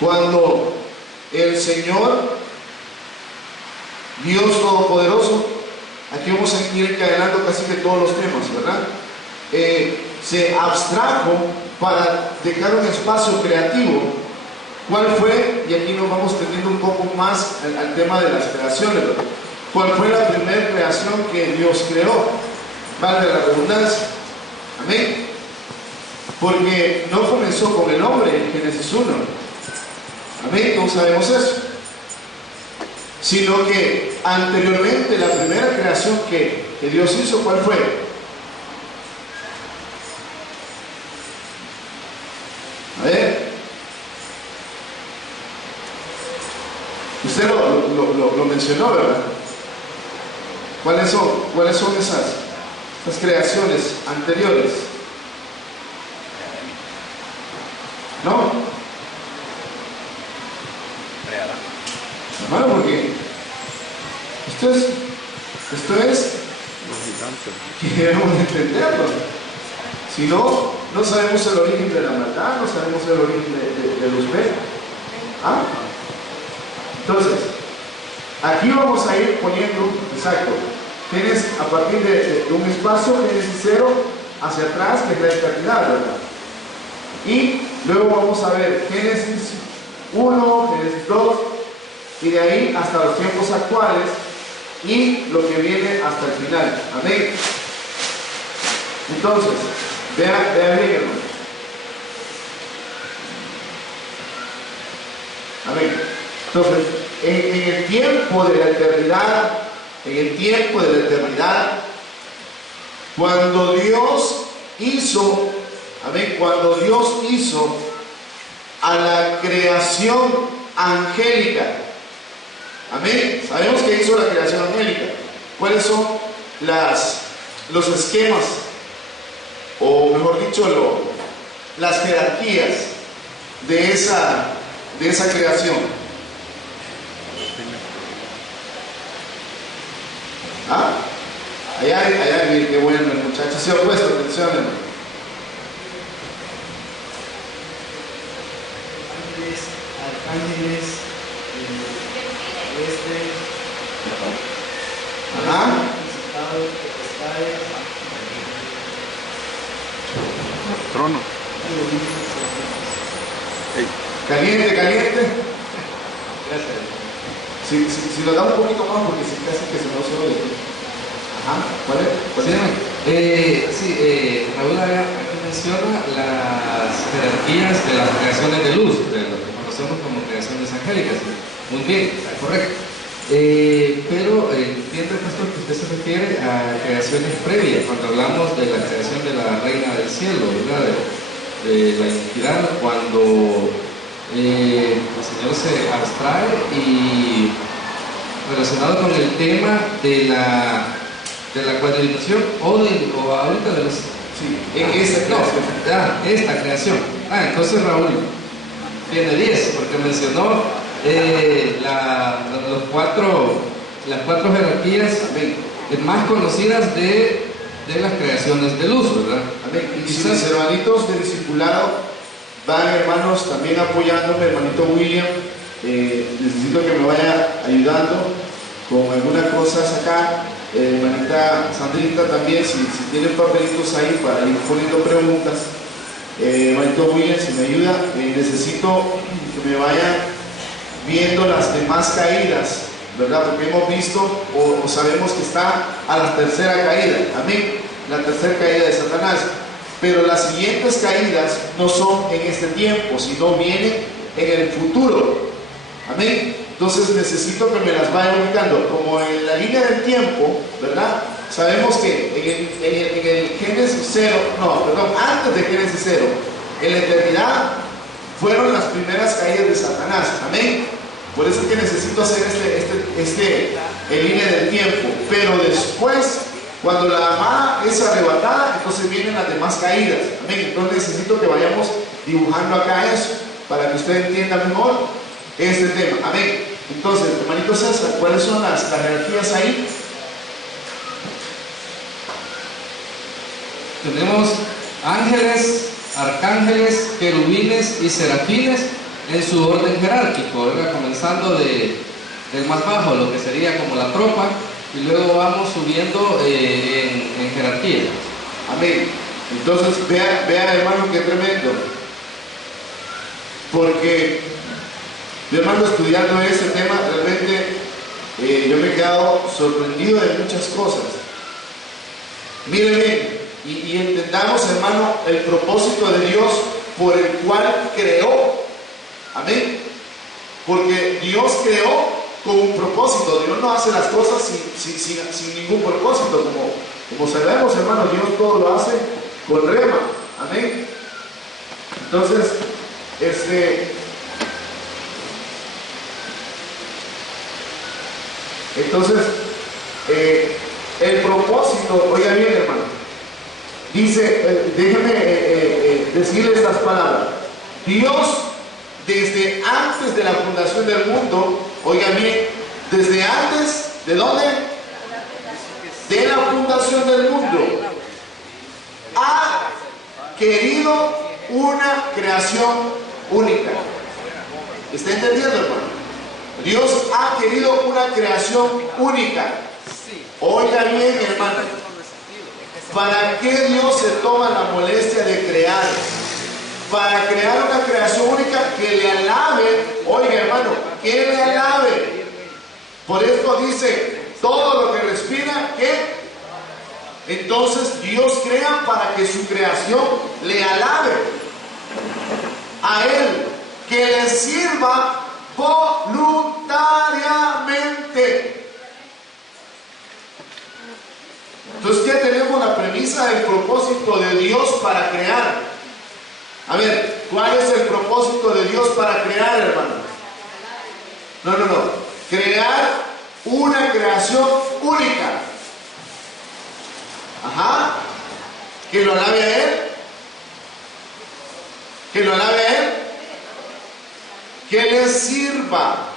Cuando el Señor, Dios Todopoderoso, aquí vamos a ir encadenando casi que todos los temas, ¿verdad? Se abstrajo para dejar un espacio creativo. ¿Cuál fue? Y aquí nos vamos teniendo un poco más al tema de las creaciones, ¿verdad? ¿Cuál fue la primera creación que Dios creó? Valga la redundancia. Amén. Porque no comenzó con el hombre en Génesis 1. Amén, todos sabemos eso. Sino que anteriormente la primera creación que Dios hizo, ¿cuál fue? A ver. Usted lo mencionó, ¿verdad? ¿Cuáles son esas creaciones anteriores? ¿No? Hermano, porque esto es que debemos entenderlo. Si no, no sabemos el origen de la maldad, no sabemos el origen de los pecados. ¿Ah? Entonces, aquí vamos a ir poniendo, exacto, tienes a partir de un espacio, Génesis 0 hacia atrás, que es la eternidad, ¿verdad? Y luego vamos a ver Génesis 1, Génesis 2, y de ahí hasta los tiempos actuales y lo que viene hasta el final. Amén. Entonces, vea bien, hermano. Amén. Entonces, en el tiempo de la eternidad, cuando Dios hizo, amén, cuando Dios hizo a la creación angélica, amén, sabemos que hizo la creación angélica. ¿Cuáles son los esquemas, o mejor dicho, las jerarquías de esa creación? ¿Ah? Allá, qué bueno el muchacho, se ha puesto atención, hermano. Arcángeles, Ajá. Trono. Caliente. Gracias. Si lo da un poquito más, porque si casi que se no se oye. Ajá, ¿cuál es? Raúl aquí menciona las jerarquías de las creaciones de luz, de lo que conocemos como creaciones angélicas. Muy bien, está correcto. Pero entiendo, pastor, que usted se refiere a creaciones previas, cuando hablamos de la creación de la reina del cielo, ¿verdad? De la identidad, cuando el Señor se abstrae y relacionado con el tema de la cuadrilación o ahorita de los... Sí, en esta creación. Esta creación. Entonces Raúl tiene 10, porque mencionó las cuatro jerarquías más conocidas de las creaciones de luz, ¿verdad? Amén. Y si mis hermanitos de discipulado van, hermanos, también apoyándome, hermanito William, necesito que me vaya ayudando con algunas cosas acá. Hermanita Sandrita también, si tienen papelitos ahí para ir poniendo preguntas. Hermanito William, si me ayuda, necesito que me vayan viendo las demás caídas, ¿verdad? Porque hemos visto o sabemos que está a la tercera caída, amén, la tercera caída de Satanás. Pero las siguientes caídas no son en este tiempo, sino vienen en el futuro, amén. Entonces necesito que me las vayan ubicando, como en la línea del tiempo, ¿verdad? Sabemos que en el Génesis 0, antes de Génesis 0, en la eternidad, fueron las primeras caídas de Satanás, amén. Por eso es que necesito hacer en línea del tiempo. Pero después, cuando la amada es arrebatada, entonces vienen las demás caídas, amén. Entonces necesito que vayamos dibujando acá eso, para que usted entienda mejor este tema, amén. Entonces, hermanito César, ¿cuáles son las jerarquías ahí? Tenemos ángeles, arcángeles, querubines y serafines en su orden jerárquico, ¿verdad? Comenzando del más bajo, lo que sería como la tropa, y luego vamos subiendo en jerarquía. Amén. Entonces, vea hermano, qué tremendo. Porque, mi hermano, estudiando ese tema, realmente yo me he quedado sorprendido de muchas cosas. Miren bien, y entendamos, hermano, el propósito de Dios por el cual creó. Amén. Porque Dios creó con un propósito. Dios no hace las cosas sin ningún propósito. Como sabemos, hermano, Dios todo lo hace con rema. Amén. Entonces, el propósito, oiga bien, hermano, dice, déjeme decirle estas palabras. Dios, desde antes de la fundación del mundo, oiga bien, desde antes, ¿de dónde? De la fundación del mundo, ha querido una creación única. ¿Está entendiendo, hermano? Dios ha querido una creación única. Oiga bien, hermano, ¿para qué Dios se toma la molestia de crear? Para crear una creación única que le alabe. Oiga, hermano, que le alabe. Por esto dice, todo lo que respira, ¿qué? Entonces Dios crea para que su creación le alabe a Él, que le sirva voluntariamente. Entonces ya tenemos la premisa del propósito de Dios para crear. A ver, ¿cuál es el propósito de Dios para crear, hermano? No. Crear una creación única. Ajá. Que lo alabe a Él. Que lo alabe a Él. Que le sirva.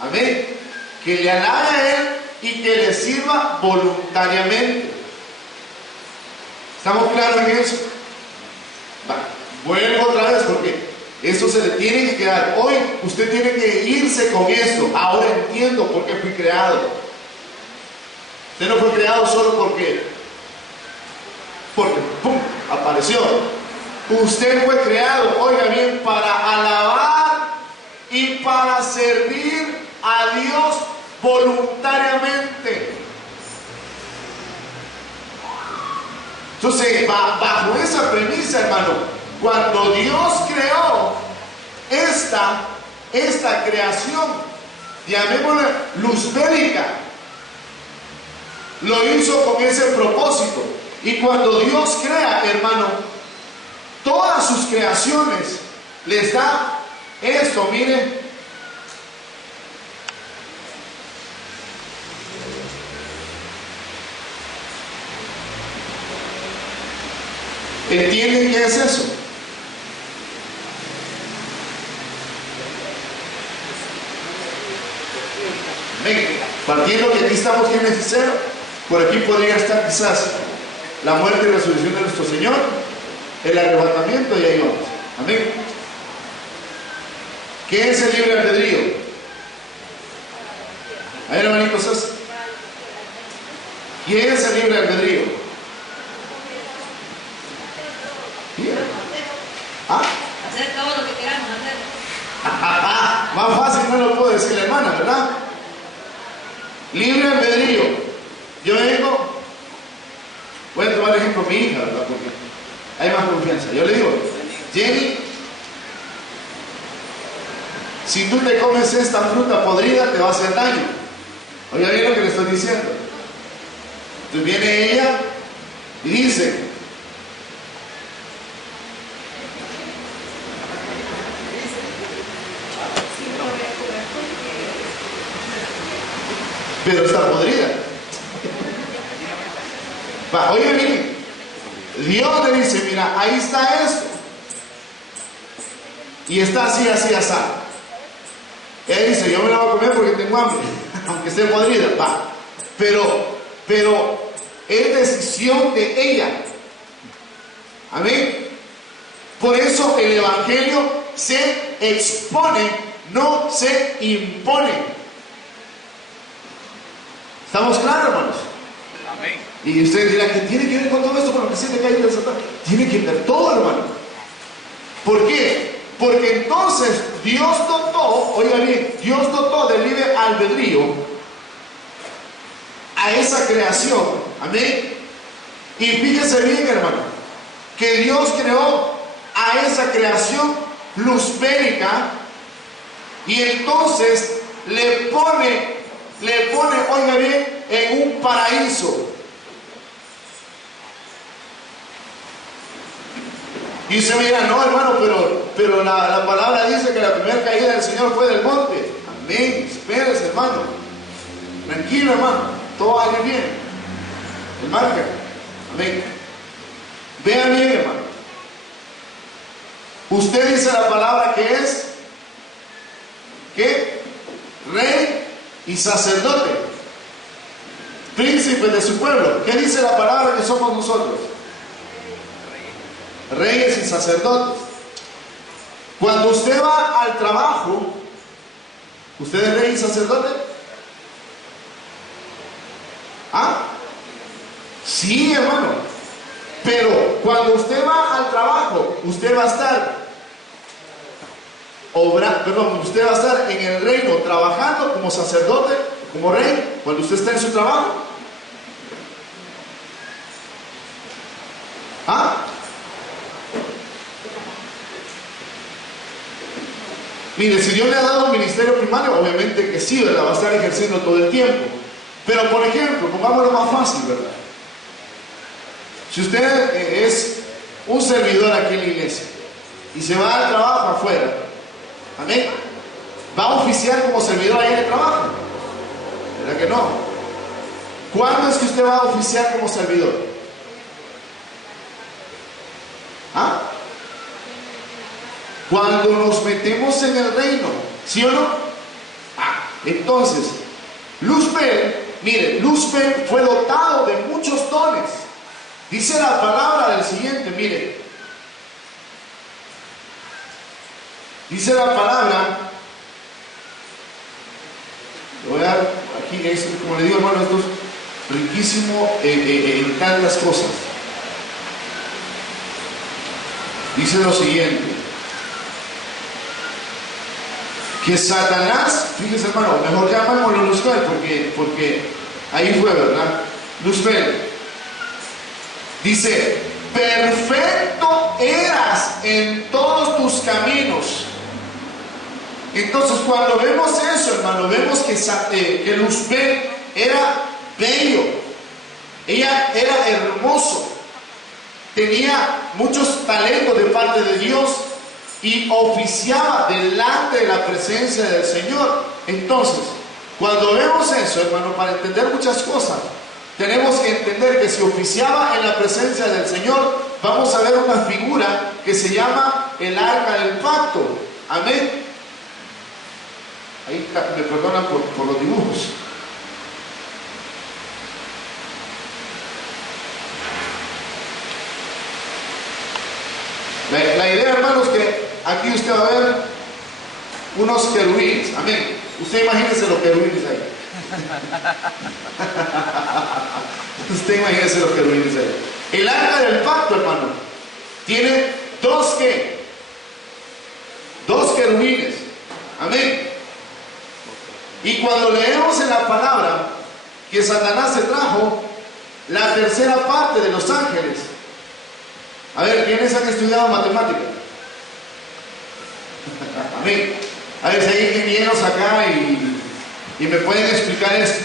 Amén. Que le alabe a Él y que le sirva voluntariamente. ¿Estamos claros en eso? Va. Vuelvo otra vez porque eso se le tiene que quedar. Hoy usted tiene que irse con esto. Ahora entiendo por qué fui creado. Usted no fue creado solo porque ¡pum!, apareció. Usted fue creado, oiga bien, para alabar y para servir a Dios voluntariamente. Entonces, bajo esa premisa, hermano, cuando Dios creó esta creación, llamémosla luzbérica, lo hizo con ese propósito. Y cuando Dios crea, hermano, todas sus creaciones les da esto, miren. ¿Entienden qué es eso? Ven, partiendo que aquí estamos quienes hicieron, por aquí podría estar quizás la muerte y resurrección de nuestro Señor, el arrebatamiento, y ahí vamos. Amén. ¿Qué es el libre albedrío? A ver, hermanitos, ¿qué es el libre albedrío? Bien. Hacer todo lo que queramos hacer. Más fácil no lo puedo decir la hermana, ¿verdad? Libre albedrío. Yo vengo, voy a tomar el ejemplo de mi hija, ¿verdad? Porque hay más confianza. Yo le digo, Jenny, si tú te comes esta fruta podrida te va a hacer daño. Oiga bien lo que le estoy diciendo. Entonces viene ella y dice, pero está podrida. Oiga bien, Dios le dice, mira, ahí está esto. Y está así, así, así. Ella dice, yo me la voy a comer porque tengo hambre, aunque esté podrida. Pero es decisión de ella. Amén. Por eso el Evangelio se expone, no se impone. ¿Estamos claros, hermanos? Amén. Y usted dirá, ¿qué tiene que ver con todo esto con lo que siente caído del Satán? Tiene que ver todo, hermano. ¿Por qué? Porque entonces Dios dotó, oiga bien, Dios dotó de libre albedrío a esa creación. Amén. Y fíjese bien, hermano, que Dios creó a esa creación plusbérica y entonces le pone, oiga bien, en un paraíso. Y usted me dirá, no, hermano, pero la palabra dice que la primera caída del Señor fue del monte. Amén. Espérese, hermano. Tranquilo, hermano. Todo va a ir bien. El marca. Amén. Vea bien, hermano. Usted dice la palabra que es, ¿qué? Rey y sacerdote. Príncipe de su pueblo. ¿Qué dice la palabra que somos nosotros? Reyes y sacerdotes. Cuando usted va al trabajo, ¿usted es rey y sacerdote? ¿Ah? Sí, hermano. Pero cuando usted va al trabajo, usted va a estar usted va a estar en el reino trabajando como sacerdote, como rey, cuando usted está en su trabajo. ¿Ah? Mire, si Dios le ha dado un ministerio primario, obviamente que sí, ¿verdad? Va a estar ejerciendo todo el tiempo. Pero, por ejemplo, pongámoslo más fácil, ¿verdad? Si usted es un servidor aquí en la iglesia y se va al trabajo afuera, amén, va a oficiar como servidor ahí en el trabajo, ¿verdad que no? ¿Cuándo es que usted va a oficiar como servidor? ¿Ah? Cuando nos metemos en el reino, ¿sí o no? Entonces, Luzbel, mire, Luzbel fue dotado de muchos dones. Dice la palabra del siguiente, mire. Dice la palabra, lo voy a dar aquí, como le digo, hermano, esto es riquísimo en tantas cosas. Dice lo siguiente, que Satanás, fíjese, hermano, mejor llamémoslo Luzbel, porque ahí fue, ¿verdad? Luzbel dice, perfecto eras en todos tus caminos. Entonces, cuando vemos eso, hermano, vemos que Luzbel era bello, ella era hermoso, tenía muchos talentos de parte de Dios y oficiaba delante de la presencia del Señor. Entonces, cuando vemos eso, hermano, para entender muchas cosas, tenemos que entender que si oficiaba en la presencia del Señor, vamos a ver una figura que se llama el arca del pacto. Amén. Ahí me perdonan por los dibujos. La idea, hermanos, que aquí usted va a ver unos querubines. Amén. Usted imagínese los querubines ahí. Usted imagínese los querubines ahí. El arca del pacto, hermano, tiene dos querubines. Amén. Y cuando leemos en la palabra que Satanás se trajo la tercera parte de los ángeles. A ver, ¿quiénes han estudiado matemáticas? Amén. A ver si hay ingenieros acá y me pueden explicar esto.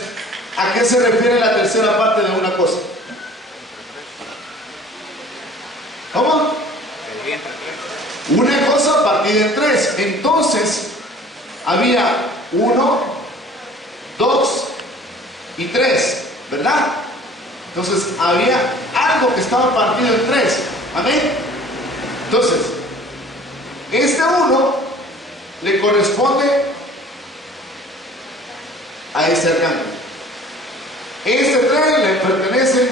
¿A qué se refiere la tercera parte de una cosa? ¿Cómo? Una cosa partida en tres. Entonces, había 1, 2 y 3, ¿verdad? Entonces, había algo que estaba partido en tres. Amén. Entonces, este 1 le corresponde a este arcángel. Este 3 le pertenece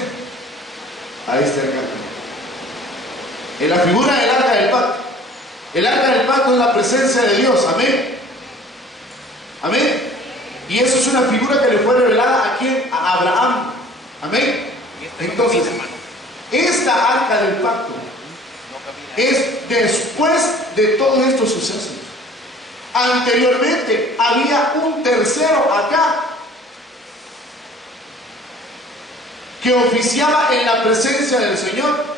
a este arcángel. En la figura del arca del pacto, El arca del pacto es la presencia de Dios, amén. Amén. Y eso es una figura que le fue revelada a quién, a Abraham, amén. Entonces, esta arca del pacto es después de todos estos sucesos. Anteriormente había un tercero acá que oficiaba en la presencia del Señor.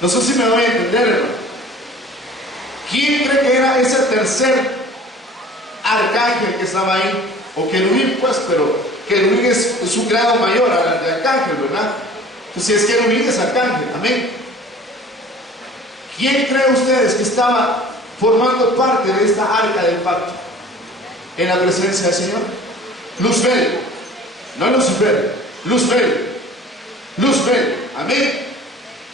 No sé si me voy a entender, hermano. ¿Quién cree que era ese tercer arcángel que estaba ahí? O querubín, pues, pero querubín es un grado mayor al de arcángel, ¿verdad? Entonces, si es querubín, es arcángel, amén. ¿Quién cree ustedes que estaba formando parte de esta arca del pacto en la presencia del Señor? Luzbel, no Lucifer, Luzbel, Luzbel, amén.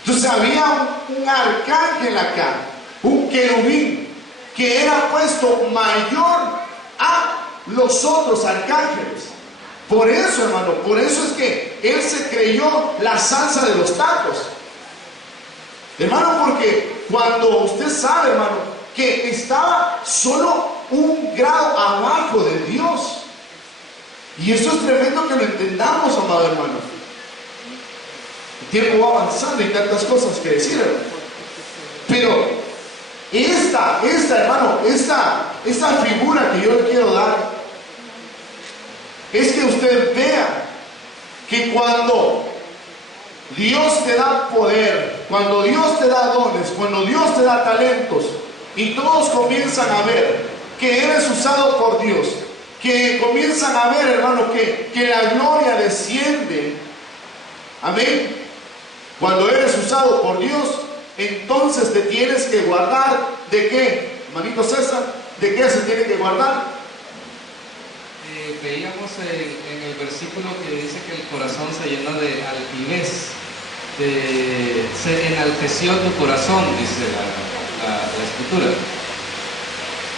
Entonces había un arcángel acá, un querubín, que era puesto mayor a los otros arcángeles. Por eso, hermano, por eso es que él se creyó la salsa de los tacos. Hermano, porque cuando usted sabe, hermano, que estaba solo un grado abajo de Dios. Y eso es tremendo que lo entendamos, amado hermano. El tiempo va avanzando y tantas cosas que decir, hermano. Pero hermano, esta figura que yo le quiero dar es que usted vea que cuando Dios te da poder, cuando Dios te da dones, cuando Dios te da talentos y todos comienzan a ver que eres usado por Dios, que comienzan a ver, hermano, que la gloria desciende, amén. Cuando eres usado por Dios, entonces te tienes que guardar ¿de qué, hermanito César? ¿De qué se tiene que guardar? Veíamos en el versículo que dice que el corazón se llena de altivez, se enalteció tu corazón, dice la escritura.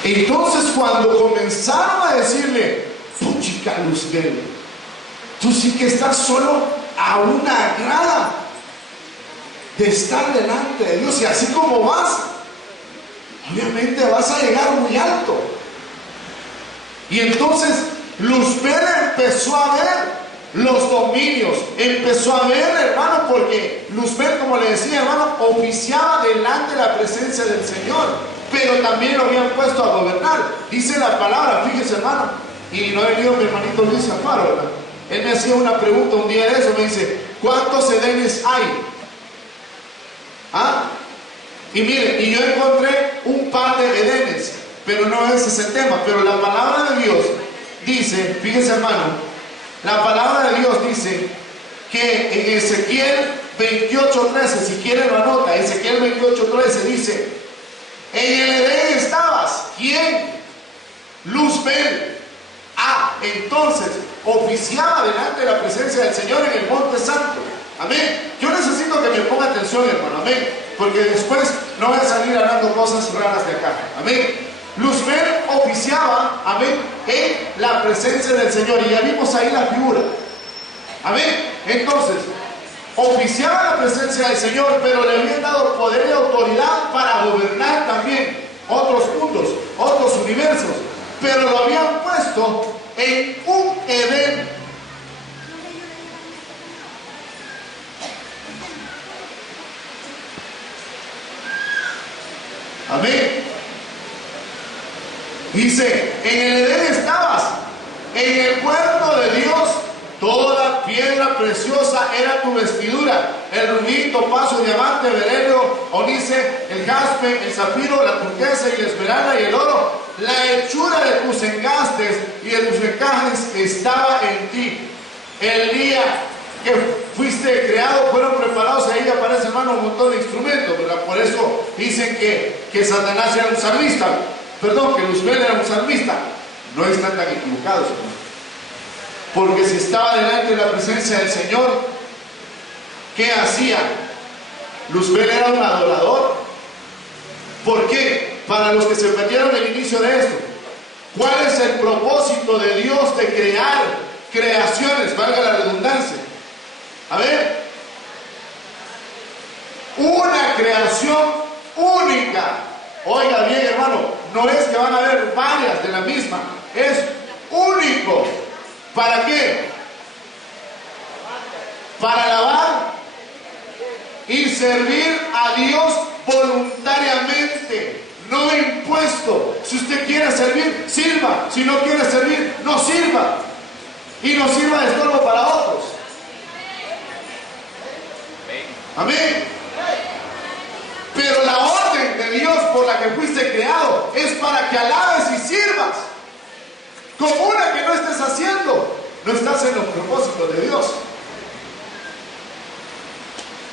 Entonces cuando comenzaron a decirle, puchica Luzbel, tú sí que estás solo a una grada de estar delante de Dios, y así como vas, obviamente vas a llegar muy alto. Y entonces Luzbel empezó a ver los dominios, empezó a ver, hermano, porque Luzbel, como le decía, hermano, oficiaba delante de la presencia del Señor, pero también lo habían puesto a gobernar. Dice la palabra, fíjese, hermano, y no ha venido mi hermanito Luis Alfaro, ¿verdad? Él me hacía una pregunta un día de eso, me dice, ¿cuántos edenes hay? ¿Ah? Y mire, y yo encontré un par de edenes, pero no ese es el tema. Pero la palabra de Dios dice, fíjese, hermano, la palabra de Dios dice que en Ezequiel 28:13, si quieren lo anota, Ezequiel 28:13 dice, en el Edén estabas, ¿quién? Luzbel. Entonces oficiaba delante de la presencia del Señor en el Monte Santo. Amén. Yo necesito que me ponga atención, hermano, amén, porque después no voy a salir hablando cosas raras de acá. Amén. Luzbel oficiaba, amén, en la presencia del Señor, y ya vimos ahí la figura. Amén. Entonces, oficiaba la presencia del Señor, pero le habían dado poder y autoridad para gobernar también otros mundos, otros universos, pero lo habían puesto en un Edén. Amén. Dice, en el Edén estabas, en el huerto de Dios, toda piedra preciosa era tu vestidura, el rubí, topazo, diamante, bedelio, onice, el jaspe, el zafiro, la turquesa y la esmeralda y el oro. La hechura de tus engastes y de tus encajes estaba en ti. El día que fuiste creado fueron preparados, ahí aparece, hermano, un montón de instrumentos, ¿verdad? Por eso dicen que Satanás era un salmista, perdón, que Luzbel era un salmista. No están tan equivocados, hermano, porque si estaba delante de la presencia del Señor, ¿qué hacía? Luzbel era un adorador. ¿Por qué? Para los que se perdieron el inicio de esto, ¿cuál es el propósito de Dios de crear creaciones? Valga la redundancia. A ver, una creación única. Oiga bien, hermano, no es que van a haber varias de la misma, es único. ¿Para qué? Para alabar y servir a Dios voluntariamente, no impuesto. Si usted quiere servir, sirva. Si no quiere servir, no sirva. Y no sirva de estorbo para otros. Amén. Pero la orden de Dios por la que fuiste creado es para que alabes y sirvas. Con una que no estés haciendo, no estás en los propósitos de Dios.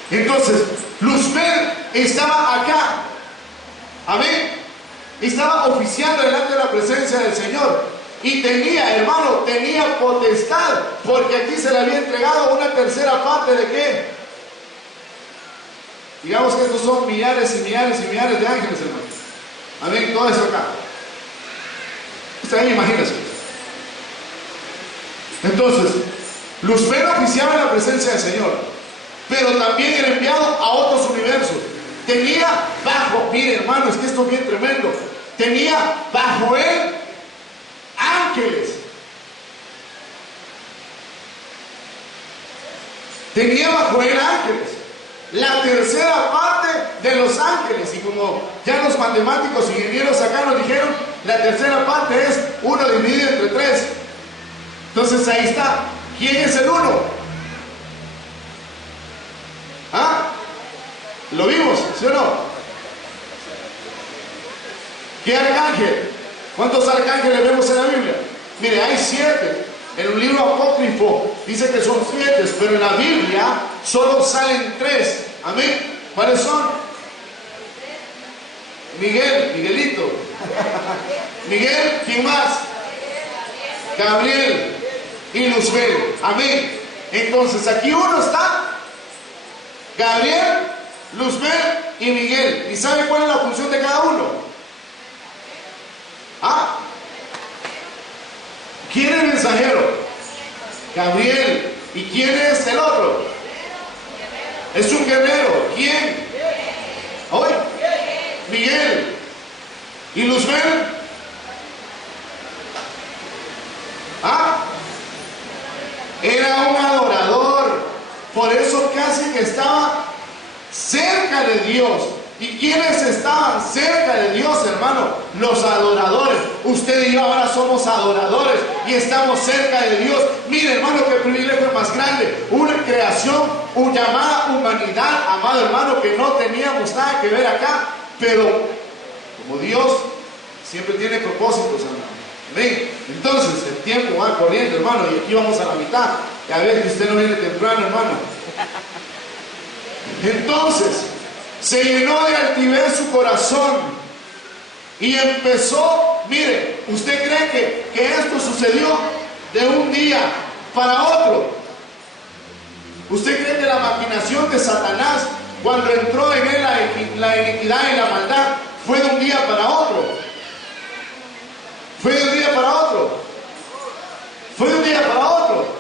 Entonces, Luzbel estaba acá. Amén. Estaba oficiando delante de la presencia del Señor. Y tenía, hermano, tenía potestad. Porque aquí se le había entregado una tercera parte de ¿qué? Digamos que estos son millares y millares y millares de ángeles, hermano. Amén, todo eso acá. Usted ahí imagínese. Entonces, Luzbel oficiaba en la presencia del Señor. Pero también era enviado a otros universos. Tenía bajo, mire hermano, es que esto es bien tremendo. Tenía bajo él ángeles. Tenía bajo él ángeles. La tercera parte de los ángeles. Y como ya los matemáticos ingenieros acá nos dijeron, la tercera parte es 1 dividido entre 3. Entonces ahí está. ¿Quién es el 1? ¿Ah? ¿Lo vimos? ¿Sí o no? ¿Qué arcángel? ¿Cuántos arcángeles vemos en la Biblia? Mire, hay 7. En un libro apócrifo dice que son 7, pero en la Biblia solo salen 3. Amén. ¿Cuáles son? Miguel, Miguelito. Miguel, ¿quién más? Gabriel y Luzbel. Amén. Entonces aquí uno está. Gabriel, Luzbel y Miguel. ¿Y sabe cuál es la función de cada uno? ¿Ah? ¿Quién es el mensajero? Gabriel. ¿Y quién es el otro? Es un guerrero. ¿Quién? ¿Hoy? Miguel. ¿Y Luzbel? ¿Ah? Era un adorador. Por eso casi que estaba cerca de Dios. ¿Y quiénes estaban cerca de Dios, hermano? Los adoradores. Usted y yo ahora somos adoradores y estamos cerca de Dios. Mire, hermano, qué privilegio más grande. Una creación, una llamada humanidad, amado hermano, que no teníamos nada que ver acá. Pero como Dios siempre tiene propósitos, hermano. Amén. Entonces el tiempo va corriendo, hermano, y aquí vamos a la mitad. Y a ver que usted no viene temprano, hermano. Entonces se llenó de altivez su corazón y empezó. Mire, ¿usted cree que esto sucedió de un día para otro? ¿Usted cree que la maquinación de Satanás, cuando entró en él la iniquidad y la maldad, fue de un día para otro? ¿Fue de un día para otro? ¿Fue de un día para otro?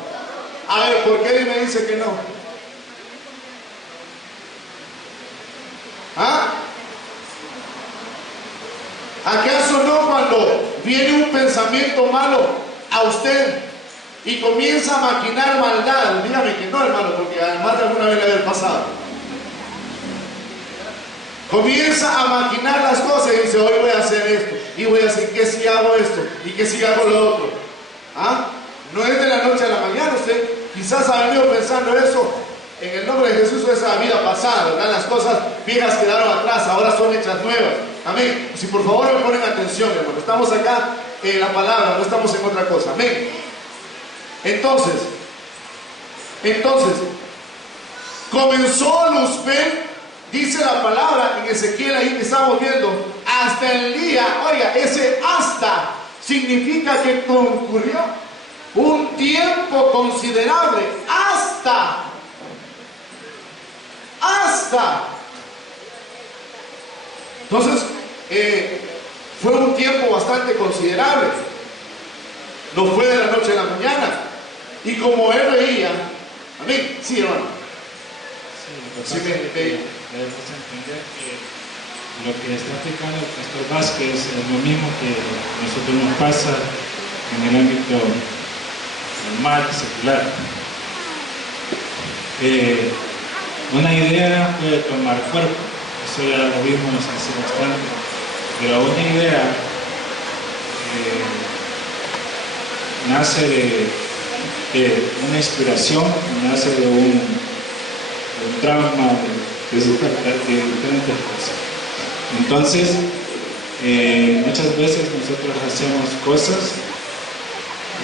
A ver, ¿por qué él me dice que no? ¿Ah? ¿Acaso no cuando viene un pensamiento malo a usted y comienza a maquinar maldad? Dígame que no, hermano, porque además de alguna vez le haber pasado. Comienza a maquinar las cosas y dice, hoy voy a hacer esto, y voy a hacer que si hago esto, y que si hago lo otro. ¿Ah? No es de la noche a la mañana. Usted quizás ha venido pensando eso en el nombre de Jesús, esa vida pasada, ¿verdad? Las cosas viejas quedaron atrás, ahora son hechas nuevas. Amén. Si por favor me ponen atención, hermano, estamos acá en la palabra, no estamos en otra cosa. Amén. Entonces, comenzó Luzbel, dice la palabra en Ezequiel, ahí que estamos viendo, hasta el día. Oiga, ese hasta significa que concurrió un tiempo considerable. Hasta. Entonces, fue un tiempo bastante considerable. No fue de la noche a la mañana. Y como él veía, amén, sí, hermano. Sí, debemos entender que lo que está aplicando el pastor Vázquez es lo mismo que a nosotros nos pasa en el ámbito normal, secular. Una idea puede tomar cuerpo, eso ya lo vimos hace bastante, pero una idea nace de una inspiración, nace de un trauma, de diferentes cosas. Entonces, muchas veces nosotros hacemos cosas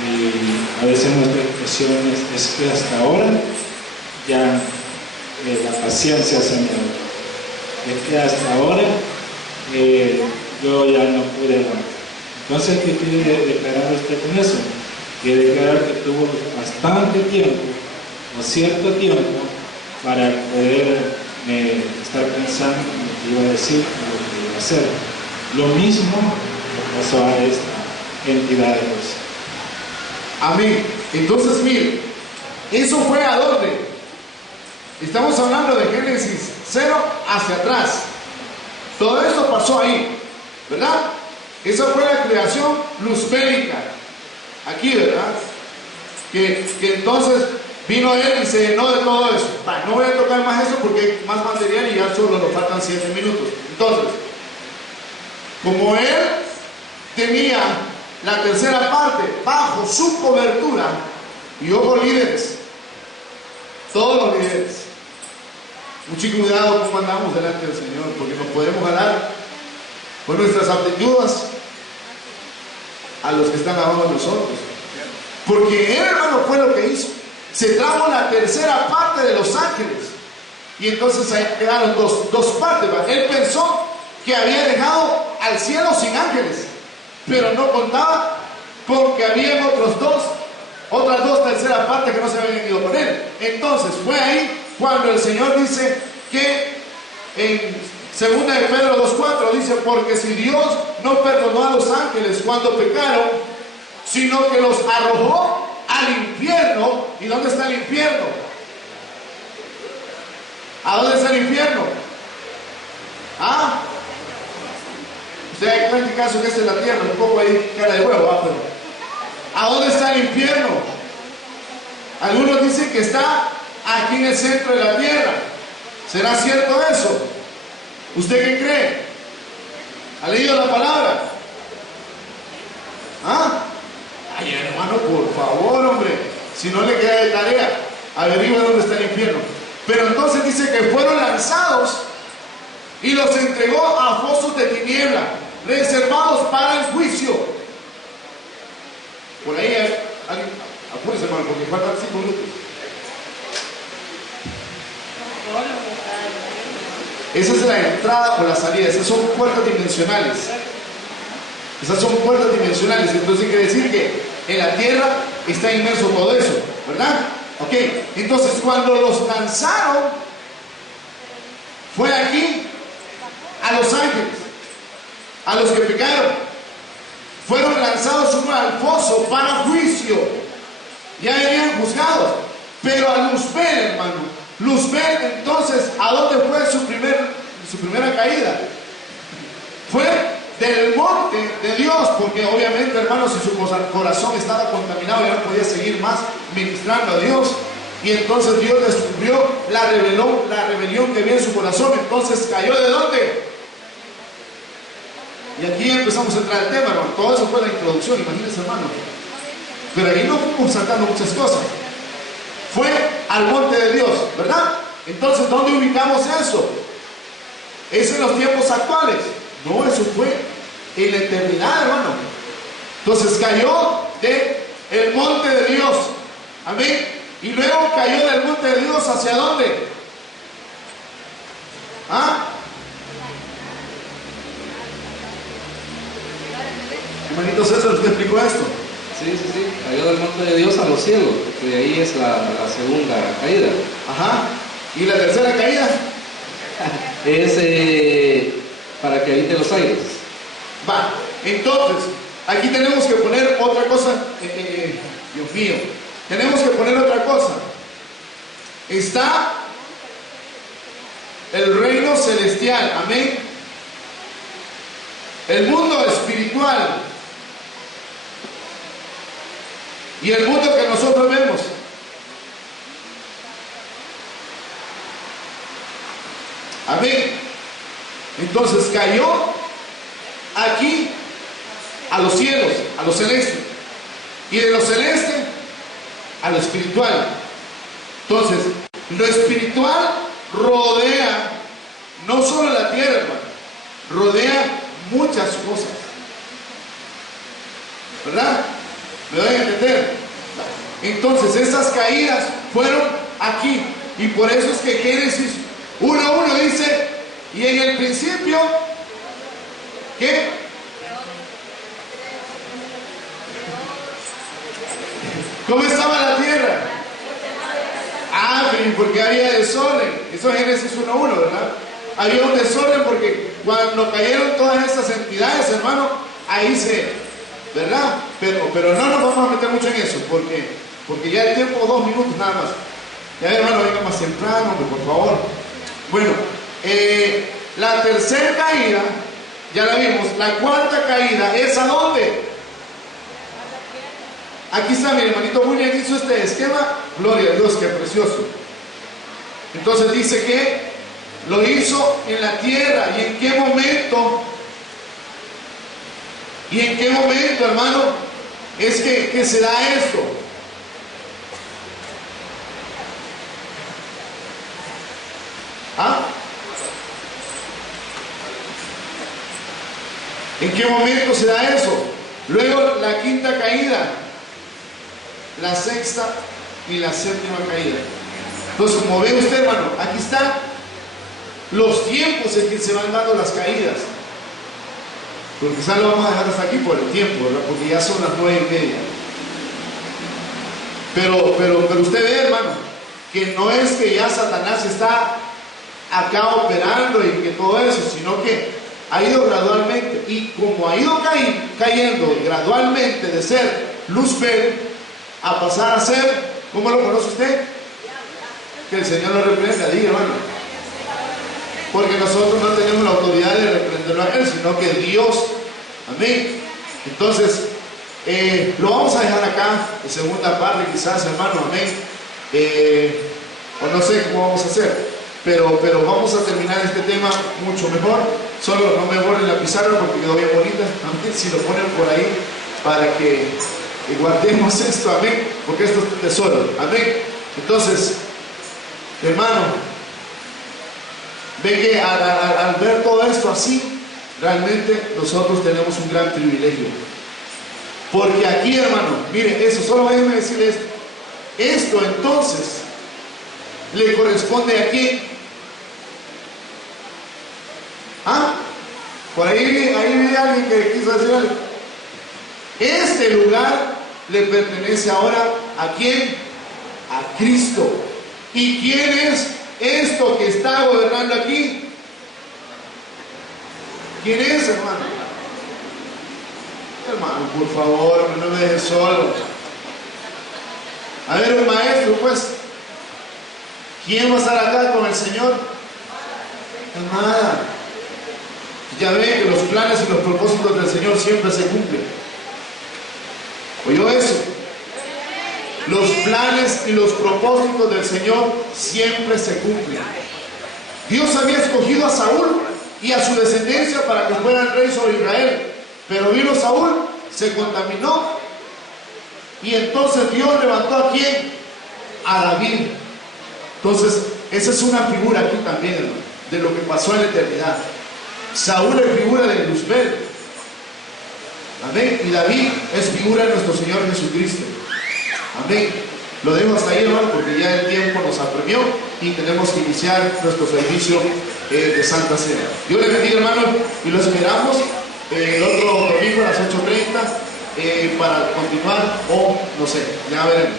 y a veces nuestra expresión es que hasta ahora ya la paciencia se me agotó. Es que hasta ahora yo ya no pude aguantar. Entonces, ¿qué quiere declarar usted con eso? Quiere declarar que tuvo bastante tiempo o cierto tiempo para poder estar pensando en lo que iba a decir y lo que iba a hacer. Lo mismo pasó a esta entidad de Dios. Amén. Entonces, mire, ¿eso fue a dónde? Estamos hablando de Génesis 0 hacia atrás. Todo esto pasó ahí, ¿verdad? Esa fue la creación luzbélica. Aquí, ¿verdad? Que entonces vino él y se llenó de todo eso. Vale, no voy a tocar más eso porque hay más material y ya solo nos faltan 7 minutos. Entonces, como él tenía la tercera parte bajo su cobertura, y ojo líderes, todos los líderes, mucho cuidado como andamos delante del Señor, porque nos podemos ganar con nuestras aptitudes a los que están abajo de nosotros. Porque él, hermano, fue lo que hizo. Se trajo la tercera parte de los ángeles. Y entonces ahí quedaron dos partes. Él pensó que había dejado al cielo sin ángeles, pero no contaba con que había otras dos terceras partes que no se habían ido con él. Entonces fue ahí cuando el Señor dice que en 2 de Pedro 2:4 dice: porque si Dios no perdonó a los ángeles cuando pecaron, sino que los arrojó al infierno. ¿Y dónde está el infierno? ¿A dónde está el infierno? ¿Ah? Usted en este caso que es en la tierra, un poco ahí cara de huevo, pero ¿a dónde está el infierno? Algunos dicen que está aquí en el centro de la tierra. ¿Será cierto eso? ¿Usted qué cree? ¿Ha leído la palabra? ¿Ah? Ay, hermano, por favor, hombre, si no le queda de tarea, averigüe dónde está el infierno. Pero entonces dice que fueron lanzados y los entregó a fosos de tiniebla, reservados para el juicio. Por ahí, apúrese, hermano, porque faltan 5 minutos. Esa es la entrada o la salida. Esas son puertas dimensionales. Esas son puertas dimensionales. Entonces quiere decir que en la tierra está inmerso todo eso, ¿verdad? Ok, entonces cuando los lanzaron, fue aquí a los ángeles, a los que pecaron. Fueron lanzados uno al foso para juicio. Ya venían juzgados. Pero a Luzbel, hermano, Luzbel, entonces, ¿a dónde fue su primera caída? Fue del monte de Dios, porque obviamente, hermanos, si su corazón estaba contaminado, ya no podía seguir más ministrando a Dios. Y entonces Dios descubrió la rebelión que había en su corazón. Entonces cayó ¿de dónde? Y aquí empezamos a entrar al tema, hermano. Todo eso fue la introducción, imagínense, hermano. Pero ahí no fuimos saltando muchas cosas. Fue al monte de Dios, ¿verdad? Entonces, ¿dónde ubicamos eso? ¿Es en los tiempos actuales? No, eso fue en la eternidad, hermano. Entonces cayó del monte de Dios. Amén. Y luego cayó del monte de Dios ¿hacia dónde? ¿Ah? Hermanito César, ¿usted explicó esto? Sí. Cayó del monte de Dios a los cielos, que de ahí es la segunda caída. Ajá. ¿Y la tercera caída? Es para que habite los aires. Va. Entonces, aquí tenemos que poner otra cosa. Dios mío. Tenemos que poner otra cosa. Está el reino celestial, amén. El mundo espiritual y el mundo que nosotros vemos. Amén. Entonces cayó aquí a los cielos, a lo celeste, y de lo celeste a lo espiritual. Entonces, lo espiritual rodea no solo la tierra, hermano, rodea muchas cosas, ¿verdad? ¿Me voy a entender? Entonces, esas caídas fueron aquí, y por eso es que Génesis 1:1 dice: y en el principio, ¿qué? ¿Cómo estaba la tierra? Ah, porque había desorden. Eso es Génesis 1:1, ¿verdad? Había un desorden porque cuando cayeron todas estas entidades, hermano, ahí ¿verdad? Pero no nos vamos a meter mucho en eso, porque ya el tiempo, 2 minutos nada más. Ya, hermano, venga más temprano, por favor. Bueno, la tercera caída, ya la vimos. La cuarta caída es ¿a dónde? Aquí está, mi hermanito William hizo este esquema. Gloria a Dios, qué precioso. Entonces dice que lo hizo en la tierra. ¿Y en qué momento? ¿Y en qué momento, hermano, es que se da esto? ¿Ah? ¿En qué momento se da eso? Luego la quinta caída, la sexta y la séptima caída. Entonces, como ve usted, hermano, aquí están los tiempos en que se van dando las caídas. Porque quizás lo vamos a dejar hasta aquí por el tiempo, ¿verdad? Porque ya son las 9:30. Pero usted ve, hermano, que no es que ya Satanás está acá operando y que todo eso, sino que ha ido gradualmente. Y como ha ido cayendo gradualmente de ser luz verde a pasar a ser, ¿cómo lo conoce usted? Que el Señor lo reprenda, diga, hermano. Porque nosotros no tenemos la autoridad de reprenderlo a Él, sino que Dios. Amén. Entonces, lo vamos a dejar acá, en segunda parte quizás, hermano, amén. O no sé cómo vamos a hacer, pero vamos a terminar este tema mucho mejor. Solo no me borren la pizarra porque quedó bien bonita, amén. Si lo ponen por ahí para que guardemos esto, amén, porque esto es tesoro, amén. Entonces, hermano, ve que al ver todo esto así, realmente nosotros tenemos un gran privilegio. Porque aquí, hermano, mire, eso, solo déjenme decirle esto. Esto entonces le corresponde a quién. ¿Ah? Por ahí vi a alguien que quiso decir algo. Este lugar le pertenece ahora ¿a quién? A Cristo. ¿Y quién es esto que está gobernando aquí? ¿Quién es, hermano? Hermano, por favor, no me dejes solo. A ver, un maestro, pues. ¿Quién va a estar acá con el Señor? Nada. Ya ven que los planes y los propósitos del Señor siempre se cumplen. ¿Oyó eso? Los planes y los propósitos del Señor siempre se cumplen. Dios había escogido a Saúl y a su descendencia para que fueran rey sobre Israel. Pero vino Saúl, se contaminó, y entonces Dios levantó ¿a quién? A David. Entonces, esa es una figura aquí también, hermano, de lo que pasó en la eternidad. Saúl es figura de Luzbel. Amén. Y David es figura de nuestro Señor Jesucristo. Amén. Lo dejo hasta ahí, hermano, porque ya el tiempo nos apremió y tenemos que iniciar nuestro servicio de Santa Cena. Dios les bendiga, hermano, y lo esperamos el otro domingo a las 8:30 para continuar, o no sé, ya veremos.